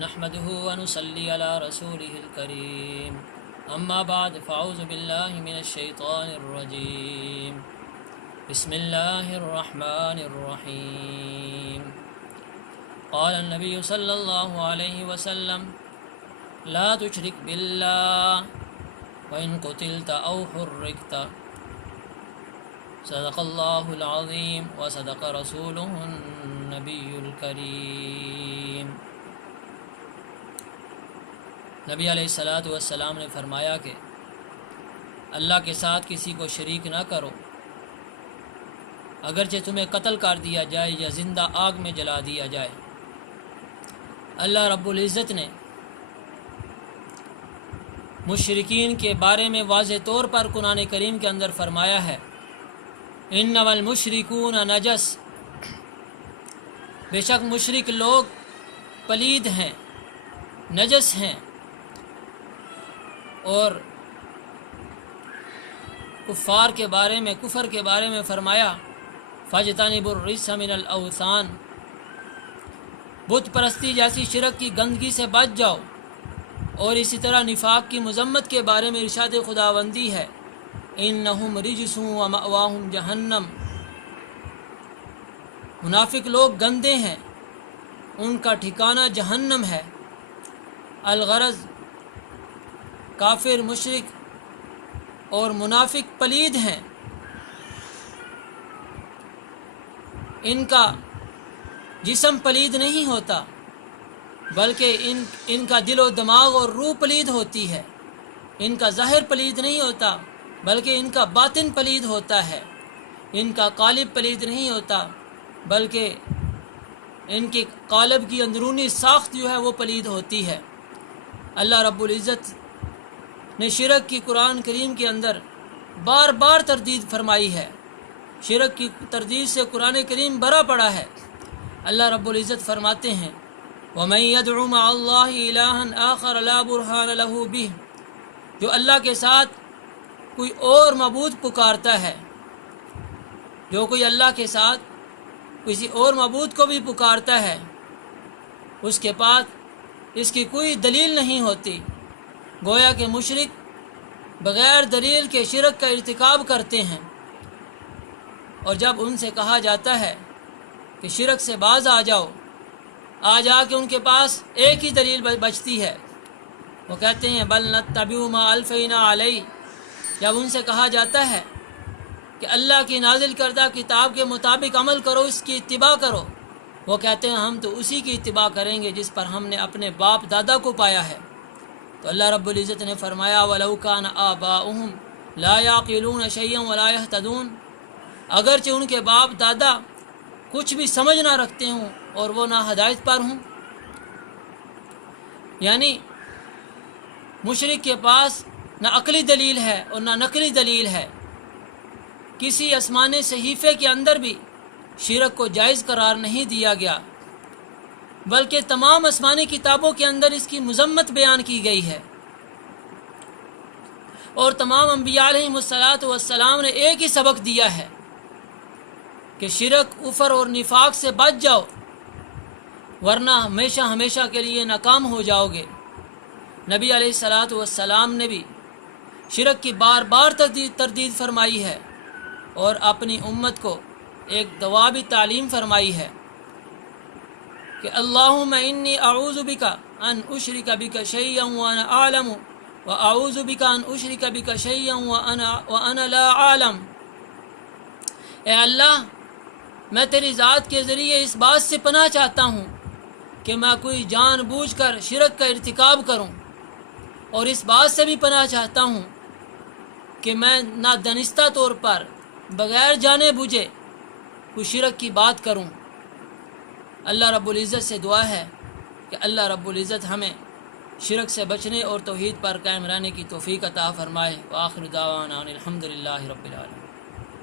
نحمده ونصلي على رسوله الكريم اما بعد فاعوذ بالله من الشيطان الرجيم بسم الله الرحمن الرحيم قال النبي صلى الله عليه وسلم لا تشرك بالله وإن قتلت أو حرقت صدق الله العظيم وصدق رسوله النبي الكريم۔ نبی علیہ الصلاۃ والسلام نے فرمایا کہ اللہ کے ساتھ کسی کو شریک نہ کرو، اگرچہ تمہیں قتل کر دیا جائے یا زندہ آگ میں جلا دیا جائے۔ اللہ رب العزت نے مشرکین کے بارے میں واضح طور پر قرآن کریم کے اندر فرمایا ہے انما المشرکون نجس، بے شک مشرک لوگ پلید ہیں، نجس ہیں۔ اور کفار کے بارے میں، کفر کے بارے میں فرمایا فاجتنبوا الرجس من الاوثان، بت پرستی جیسی شرک کی گندگی سے بچ جاؤ۔ اور اسی طرح نفاق کی مذمت کے بارے میں ارشاد خداوندی ہے انہم رجس ومأواہم جہنم، منافق لوگ گندے ہیں، ان کا ٹھکانہ جہنم ہے۔ الغرض کافر، مشرک اور منافق پلید ہیں، ان کا جسم پلید نہیں ہوتا بلکہ ان کا دل و دماغ اور روح پلید ہوتی ہے۔ ان کا ظاہر پلید نہیں ہوتا بلکہ ان کا باطن پلید ہوتا ہے۔ ان کا قالب پلید نہیں ہوتا بلکہ ان کے قالب کی اندرونی ساخت جو ہے وہ پلید ہوتی ہے۔ اللہ رب العزت نے شرک کی قرآن کریم کے اندر بار بار تردید فرمائی ہے، شرک کی تردید سے قرآن کریم بھرا پڑا ہے۔ اللہ رب العزت فرماتے ہیں وَمَن يَدْعُ مَعَ اللَّهِ إِلَٰهًا آخَرَ لَا بُرْهَانَ لَهُ بِهِ، جو اللہ کے ساتھ کوئی اور معبود پکارتا ہے، جو کوئی اللہ کے ساتھ کسی اور معبود کو بھی پکارتا ہے، اس کے پاس اس کی کوئی دلیل نہیں ہوتی۔ گویا کہ مشرک بغیر دلیل کے شرک کا ارتکاب کرتے ہیں، اور جب ان سے کہا جاتا ہے کہ شرک سے باز آ جاؤ، آ جا کے ان کے پاس ایک ہی دلیل بچتی ہے، وہ کہتے ہیں بل نتبع ما الفینا علیہ۔ جب ان سے کہا جاتا ہے کہ اللہ کی نازل کردہ کتاب کے مطابق عمل کرو، اس کی اتباع کرو، وہ کہتے ہیں ہم تو اسی کی اتباع کریں گے جس پر ہم نے اپنے باپ دادا کو پایا ہے۔ تو اللہ رب العزت نے فرمایا وَلَوْ كَانَ آبَاؤُهُمْ لَا يَعْقِلُونَ شَيْئًا وَلَا يَهْتَدُونَ، اگرچہ ان کے باپ دادا کچھ بھی سمجھ نہ رکھتے ہوں اور وہ نہ ہدایت پر ہوں۔ یعنی مشرک کے پاس نہ عقلی دلیل ہے اور نہ نقلی دلیل ہے۔ کسی آسمانی صحیفے کے اندر بھی شرک کو جائز قرار نہیں دیا گیا، بلکہ تمام آسمانی کتابوں کے اندر اس کی مذمت بیان کی گئی ہے، اور تمام انبیاء علیہم السلام نے ایک ہی سبق دیا ہے کہ شرک، کفر اور نفاق سے بچ جاؤ، ورنہ ہمیشہ ہمیشہ کے لیے ناکام ہو جاؤ گے۔ نبی علیہ السلام نے بھی شرک کی بار بار تردید فرمائی ہے اور اپنی امت کو ایک دعا بھی تعلیم فرمائی ہے کہ اللہم انی اعوذ بک ان اشرک بک شیئا وانا اعلم واعوذ بک ان اشرک بک شیئا وانا لا اعلم۔ اے اللہ، میں تیری ذات کے ذریعے اس بات سے پناہ چاہتا ہوں کہ میں کوئی جان بوجھ کر شرک کا ارتکاب کروں، اور اس بات سے بھی پناہ چاہتا ہوں کہ میں نادانستہ طور پر بغیر جانے بوجھے کوئی شرک کی بات کروں۔ اللہ رب العزت سے دعا ہے کہ اللہ رب العزت ہمیں شرک سے بچنے اور توحید پر قائم رہنے کی توفیق عطا فرمائے۔ وآخر دعوانا الحمد للہ رب العالمین۔